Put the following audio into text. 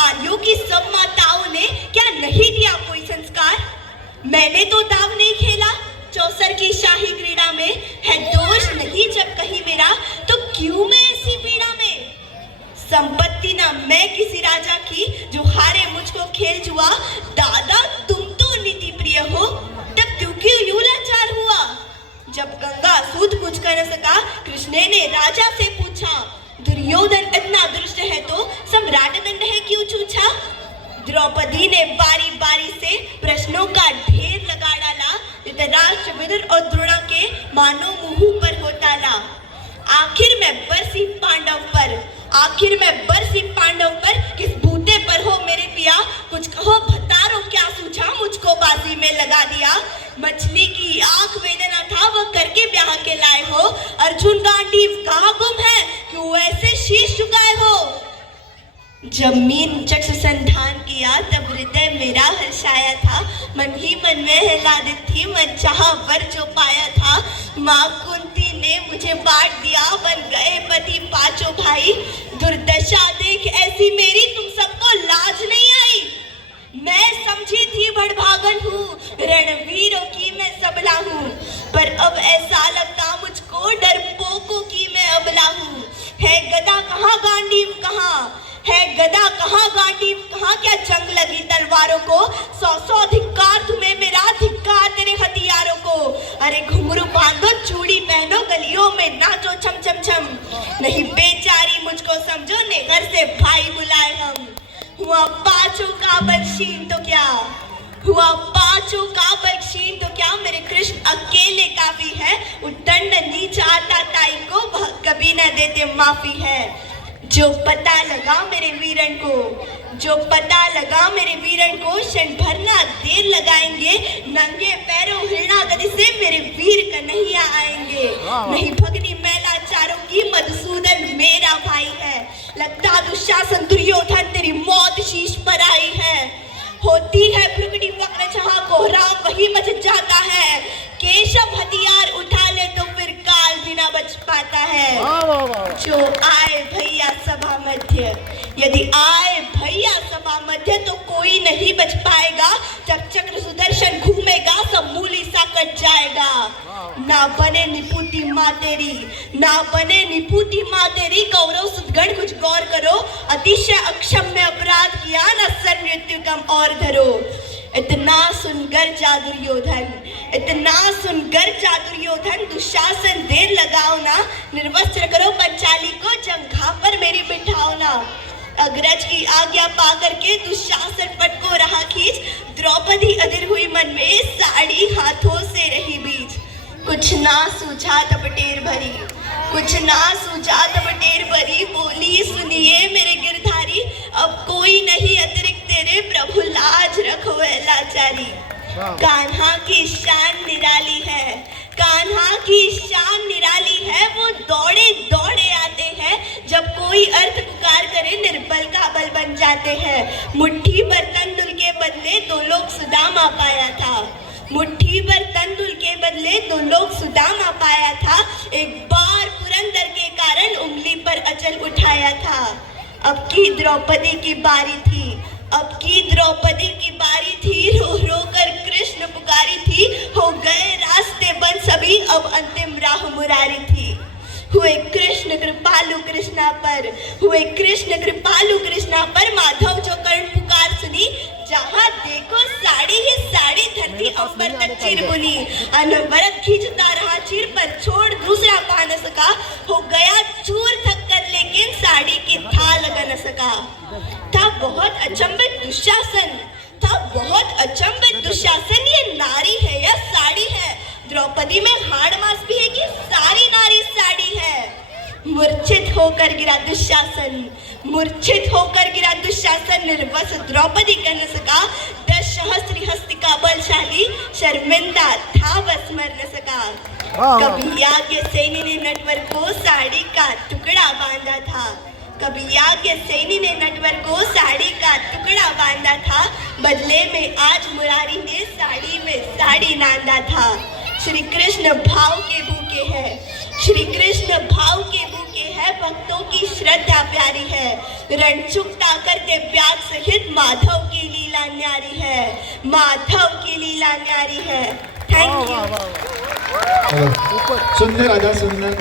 आर्यों की सब माताओं ने क्या नहीं दिया कोई संस्कार? मैंने तो दाव नहीं खेला चौसर की शाही क्रीड़ा में, है दोष नहीं जब कहीं मेरा, तो क्यों मैं ऐसी पीड़ा में? संपत्ति ना मैं किसी राजा की, जो हारे मुझको खेल जुआ। दादा तुम तो नीति प्रिय हो, तब तू क्यों यूं लाचार हुआ? जब गंगा सूत कुछ कर न सका, कृष्ण ने राजा से पूछा, दुर्योधन इतना दुष्ट है तो सम्राट दंड है क्यों छूछा? द्रौपदी ने बारी बारी से प्रश्नों का ढेर लगा डाला, धृतराष्ट्र विदुर और द्रोण के मानो मुंह पर हो ताला। आखिर में बरसी पांडव पर, आखिर में बरसी पांडव पर, किस बूते पर हो मेरे पिया? कुछ कहो भतारो क्या सूझा, मुझको बाजी में लगा दिया। मछली की आंख वेदना था वह करके ब्याह के लाए हो, अर्जुन गांडीव कहाँ गुम है, क्यों ऐसे शीश झुकाए हो? जब मीन चक्षु संधान किया तब हृदय मेरा हर्षाया था, मन ही मन में आह्लादित थी, मन चाहा वर जो पाया था। माँ कुंती ने मुझे बांट दिया, बन गए पति पांचों भाई। दुर्दशा देख ऐसी मेरी तुम सबको लाज नहीं आई? मैं समझी थी बड़भागन हूँ, रणवीरों की मैं सबला हूँ, पर अब ऐसा लगता मुझको डरपोकों की मैं अबला हूँ। है गदा कहाँ गांडीव कहाँ, है गदा कहाँ गांडीव कहाँ, क्या जंग लगी तलवारों को? सौ सौ धिक्कार तुम्हें मेरा, धिक्कार तेरे हथियारों को। अरे घुंघरू बांधो चूड़ी पहनो, गलियों में नाचो छम छम छम। नहीं बेचारी मुझको समझो, ने घर से भाई बुलाए हम। हुआ पांचों का बलशीन तो क्या, हुआ पांचों का बलशीन तो क्या, मेरे कृष्ण अकेले काफी है। उद्दंड नीच आता ताई को, कभी न देते माफी है। जो पता लगा मेरे वीरन को, जो पता लगा मेरे वीरन को, क्षण भर ना देर लगाएंगे। नंगे पैरों हिलना गति से मेरे वीर कन्हैया आएंगे। नहीं भगनी मैलाचारों की, मधुसूदन मेरा भाई है। लगता दुशासन दुर्योधन तेरी मौत शीश पर आई है। होती है भ्रुकुटी वक्र जहाँ कोहराम वही मच जाता है। केशव हथियार उठा ले तो फिर काल भी ना बच पाता है। जो आए भैया सभा मध्य, यदि आए भैया सभा मध्य, तो कोई नहीं बच पाएगा। जब चक्र सुदर्शन घूमेगा सब मूली सा कट जाएगा। ना बने निपुति माँ तेरी, ना बने निपुति माँ तेरी, कौरव सुदगण कुछ गौर करो। अतिशय अक्षम्य अपराध किया, न सर मृत्यु कम और धरो। इतना सुनकर जा दुर्योधन, इतना सुनकर जा दुर्योधन, दुशासन देर लगाओ ना। निर्वस्त्र करो पंचाली को, जंघा पर मेरी बिठाओ ना। अग्रज की आज्ञा पा करके दुशासन पट को रहा खींच। द्रौपदी अधीर हुई मन में, साड़ी हाथों से रही बीच। कुछ ना सूझा तब टेर भरी, कुछ ना सूझा तब टेर भरी, बोली सुनिए मेरे गिरधारी, अब कोई नहीं अतिरिक्त तेरे, प्रभु लाज रखो लाचारी। कान्हा की शान निराली है, कान्हा की शान निराली है। वो दौड़े दौड़े आते हैं, जब कोई अर्थ पुकार करे निर्बल का बल बन जाते हैं। मुट्ठी भर तंदुल के बदले दो लोग सुदामा पाया था, मुट्ठी भर तंदुल के बदले दो लोग सुदामा पाया था। एक बार पुरंदर के कारण उंगली पर अचल उठाया था। अब की द्रौपदी की बारी थी, अब की द्रौपदी की बारी थी। रो रो कर कृष्ण पुकारी थी, हो गए रास्ते बंद सभी, अब अंतिम राह मुरारी थी। हुए कृष्ण कृपालु कृष्णा पर, हुए कृष्ण कृपालु कृष्णा पर, माधव जो कर्ण पुकार सुनी। जहाँ देखो साड़ी ही साड़ी, धरती अंबर तक चीर बुनी। अनवरत खींचता रहा चीर, पर छोड़ दूसरा पा न सका। हो गया चूर थक कर, लेकिन साड़ी की था लगा न सका। था बहुत अचंभित दुशासन, था बहुत अचंभित दुशासन, ये नारी है या साड़ी है? द्रौपदी में हाड़ मास भी है कि सारी नारी साड़ी है? मूर्छित होकर गिरा दुशासन, मूर्छित होकर गिरा दुशासन, निर्वस द्रौपदी कर न सका। 10 सहस्त्र हस्तिका बलशाली, शर्मिंदा था बस मर न सका। कभी याज्ञ सेनी ने नटवर को साड़ी का टुकड़ा बांधा था, कभी याज्ञ सेनी ने नटवर को साड़ी का टुकड़ा बांधा था। बदले में आज मुरारी ने साड़ी में साड़ी नांदा था। श्री कृष्ण भाव के भूखे हैं, श्री कृष्ण भाव के भूखे है, भक्तों की श्रद्धा प्यारी है। रण चुकता करते व्यास सहित माधव की लीला न्यारी है, माधव की लीला न्यारी है। Thank you. सुंदर राजा, सुंदर